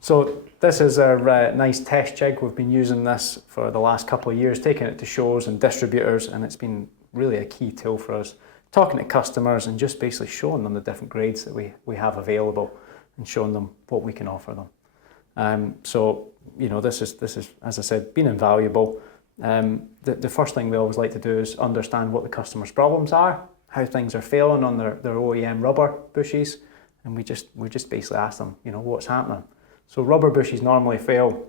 So this is our nice test jig. We've been using this for the last couple of years, taking it to shows and distributors, and it's been really a key tool for us, talking to customers and just basically showing them the different grades that we have available and showing them what we can offer them. So, you know, this is, as I said, been invaluable. The first thing we always like to do is understand what the customer's problems are, how things are failing on their OEM rubber bushes, and we just basically ask them, you know, what's happening. So rubber bushes normally fail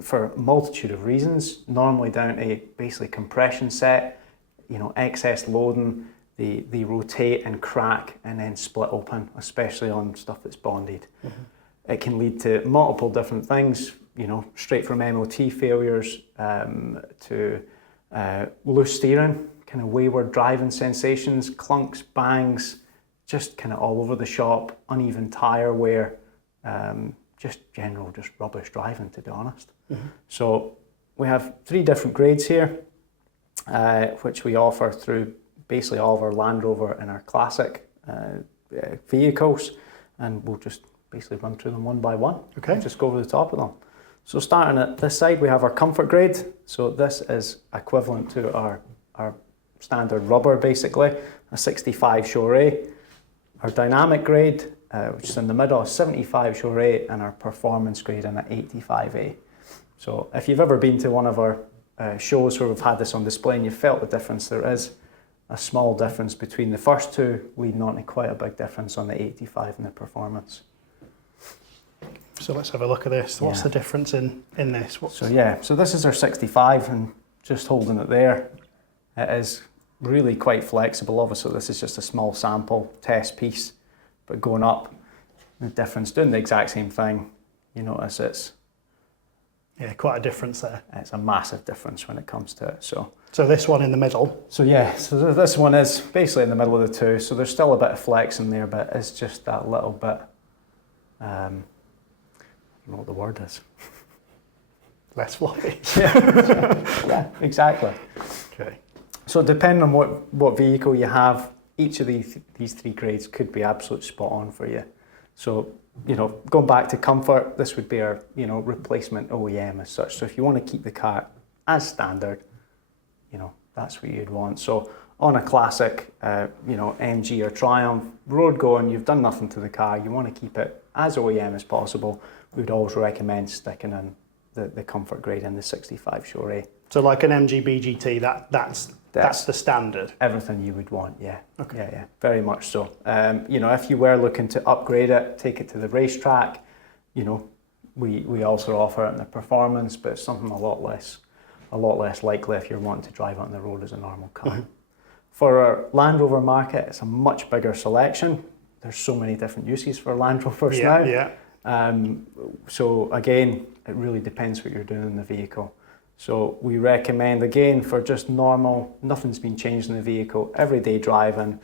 for a multitude of reasons, normally down to basically compression set, you know, excess loading, they rotate and crack and then split open, especially on stuff that's bonded. Mm-hmm. It can lead to multiple different things, you know, straight from MOT failures to loose steering, kind of wayward driving sensations, clunks, bangs, just kind of all over the shop, uneven tyre wear, just rubbish driving, to be honest. Mm-hmm. So we have 3 different grades here, which we offer through basically all of our Land Rover and our classic vehicles, and we'll just basically run through them one by one. Okay. And just go over the top of them. So starting at this side, we have our comfort grade. So this is equivalent to our standard rubber, basically, a 65 Choret. Our dynamic grade, which is in the middle, is 75 Choret, and our performance grade in at 85A. So if you've ever been to one of our shows where we've had this on display and you've felt the difference, there is a small difference between the first two, leading on to quite a big difference on the 85 and the performance. So let's have a look at this. What's the difference in this? So this is our 65, and just holding it there, it is really quite flexible. Obviously this is just a small sample test piece, but going up, the difference, doing the exact same thing, you notice it's quite a difference there. It's a massive difference when it comes to it. So this one in the middle. So this one is basically in the middle of the two. So there's still a bit of flex in there, but it's just that little bit. I don't know what the word is. Less floppy. Yeah, exactly. Okay. So depending on what vehicle you have, each of these 3 grades could be absolutely spot on for you. So, you know, going back to comfort, this would be our, you know, replacement OEM as such. So if you want to keep the car as standard, you know, that's what you'd want. So on a classic, you know, MG or Triumph, road going, you've done nothing to the car, you want to keep it as OEM as possible, we would always recommend sticking in the comfort grade in the 65 Choret. So like an MG BGT, that's the standard? Everything you would want, yeah. Okay. Yeah, very much so. You know, if you were looking to upgrade it, take it to the racetrack, you know, we also offer it in the performance, but it's something a lot less likely if you're wanting to drive it on the road as a normal car. Mm-hmm. For our Land Rover market, it's a much bigger selection. There's so many different uses for Land Rovers now. Yeah. So again, it really depends what you're doing in the vehicle. So we recommend, again, for just normal, nothing's been changed in the vehicle, everyday driving,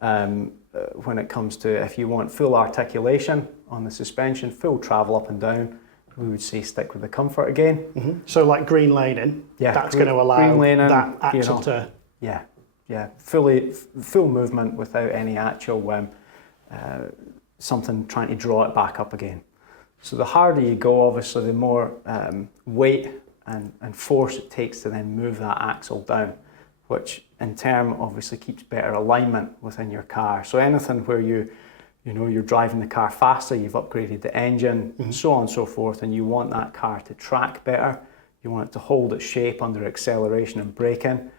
when it comes to if you want full articulation on the suspension, full travel up and down, we would say stick with the comfort again. Mm-hmm. So like green laning, that's going to allow laning, that axle to... Yeah, full movement without any actual something trying to draw it back up again. So the harder you go, obviously, the more weight and force it takes to then move that axle down, which in turn obviously keeps better alignment within your car. So anything where you're driving the car faster, you've upgraded the engine, and so on and so forth, and you want that car to track better, you want it to hold its shape under acceleration and braking,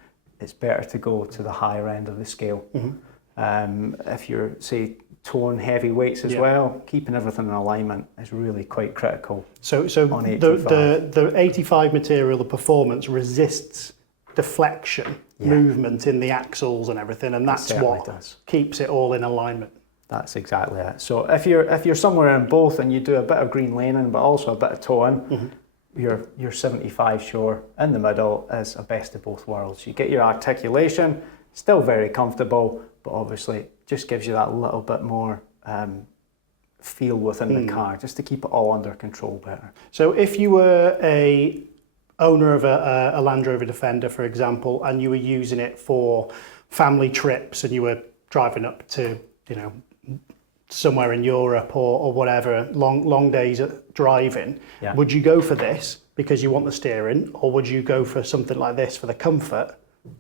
it's better to go to the higher end of the scale. Mm-hmm. If you're, say, towing heavy weights as well, keeping everything in alignment is really quite critical. So on the 85 material, the performance resists deflection, movement in the axles and everything, and that's what keeps it all in alignment. That's exactly it. So if you're somewhere in both and you do a bit of green laning but also a bit of towing, your 75 Shore in the middle is a best of both worlds. You get your articulation, still very comfortable, but obviously just gives you that little bit more feel within the car, just to keep it all under control better. So if you were a owner of a Land Rover Defender, for example, and you were using it for family trips and you were driving up to, somewhere in Europe or whatever, long days at driving, Yeah. would you go for this because you want the steering, or would you go for something like this for the comfort?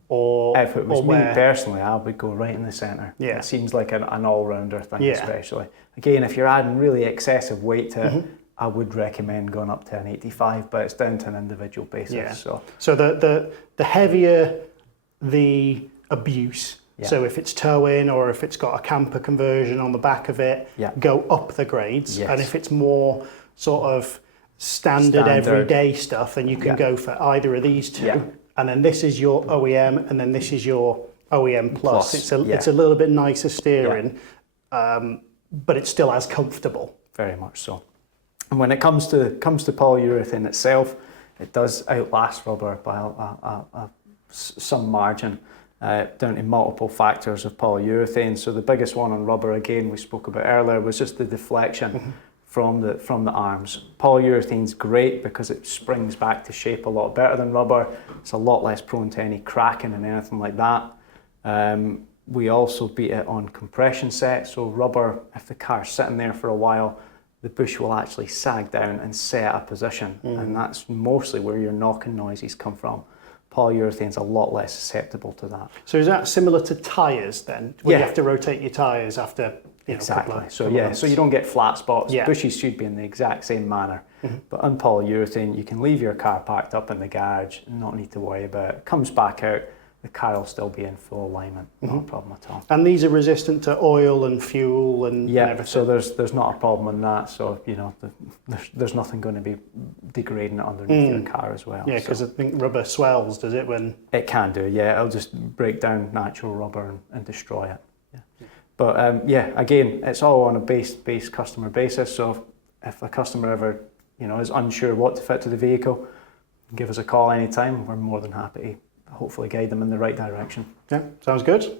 Or if it was or me where? personally, I would go right in the centre. Yeah. It seems like an all-rounder thing, Yeah. especially. Again, if you're adding really excessive weight to it, I would recommend going up to an 85, but it's down to an individual basis. Yeah. So The heavier the abuse, Yeah. so if it's towing or if it's got a camper conversion on the back of it, Yeah. go up the grades. Yes. And if it's more sort of standard everyday stuff, then you can Yeah. go for either of these two. Yeah. And then this is your OEM, and then this is your OEM Plus. It's a little bit nicer steering, but it's still as comfortable. very much so. And when it comes to polyurethane itself, it does outlast rubber by some margin, down to multiple factors of polyurethane. So the biggest one on rubber, again, we spoke about earlier, was just the deflection from the arms. Polyurethane's great because it springs back to shape a lot better than rubber. It's a lot less prone to any cracking and anything like that. We also beat it on compression set. So rubber, if the car's sitting there for a while, the bush will actually sag down and set a position, and that's mostly where your knocking noises come from. Polyurethane's a lot less susceptible to that. So is that similar to tyres then? Where you have to rotate your tyres after Exactly. couple of So yeah, so you don't get flat spots. Yeah. Bushes should be in the exact same manner. But on polyurethane, you can leave your car parked up in the garage and not need to worry about it. Comes back out, the car will still be in full alignment. Not a problem at all. And these are resistant to oil and fuel and everything? So there's not a problem in that. So, you know, there's nothing going to be degrading it underneath your car as well. Yeah, because I think rubber swells, does it, when... It can do, yeah. It'll just break down natural rubber and destroy it. Yeah. But yeah, again, it's all on a base customer basis. So if a customer ever, you know, is unsure what to fit to the vehicle, give us a call anytime. We're more than happy to hopefully guide them in the right direction. Yeah, sounds good.